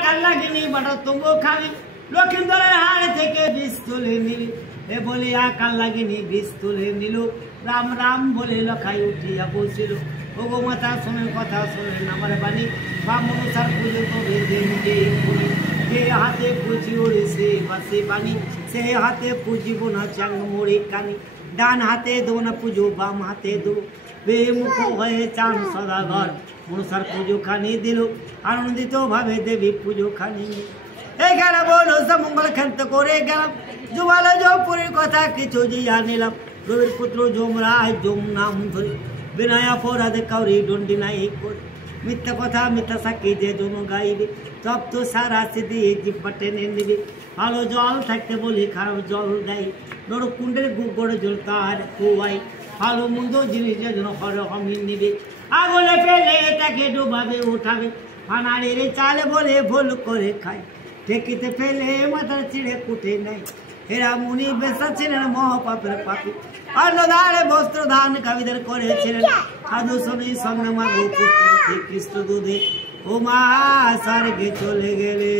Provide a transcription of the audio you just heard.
আকাল লাগেনি বাটা তবু খালি লক্ষিন্দরের হাড় থেকে বিষ তুলে নিলি এ বলে আকাল লাগেনি বিষ তুলে নিল রাম রাম বলে লখাই উঠিয়া বসিল ওগো মাতা শোনেন কথা শোনেন আমার বাণী বামনুসার পুজো করে যে হাতে পুজি ওড়ে সে বাসে বাণী সে হাতে পুজিব না চাং মোড়ে কানি ডান হাতে দো না পুজো বাম হাতে দো বেমুখ হয়ে চান সদাগর মনসার পুজো খানি দিল আনন্দিত ভাবে দেবী পুজো খানি এইখানে বলো মঙ্গল খেলতে করে গেলাম যুবালো জৌপুরের কথা কিছু জিয়া নিলাম রবির পুত্র যমরাজ যম নাম ধরে বিনয় অপরাধে কাউরি দণ্ডি নাই করে মিথ্যা কথা মিথ্যা সাক্ষী যে জন গাইবে সব তো সারা দিয়ে জিব্বা টেনে নিবে ভালো জল থাকতে বলি খারাপ জল দেয় নরকুণ্ডের গোবর জল তার কুয়াই ভালো মন্দ জিনিসের জন্য হরে হমিন নিবে আগুনে ফেলে তাকে ডুবাবে উঠাবে ফানারের চালে বলে ভুল করে খায় ঠেকিতে ফেলে মাথার চিড়ে কুটে নেয় এরা মুনি বেসা ছিলেন মহাপাপের পাপি অন্নদানে বস্ত্র দান কবিদের করেছিলেন সাধু শনি সঙ্গে মাগো পুত্র কৃষ্ণ দুধে ও মা স্বর্গে চলে গেলে।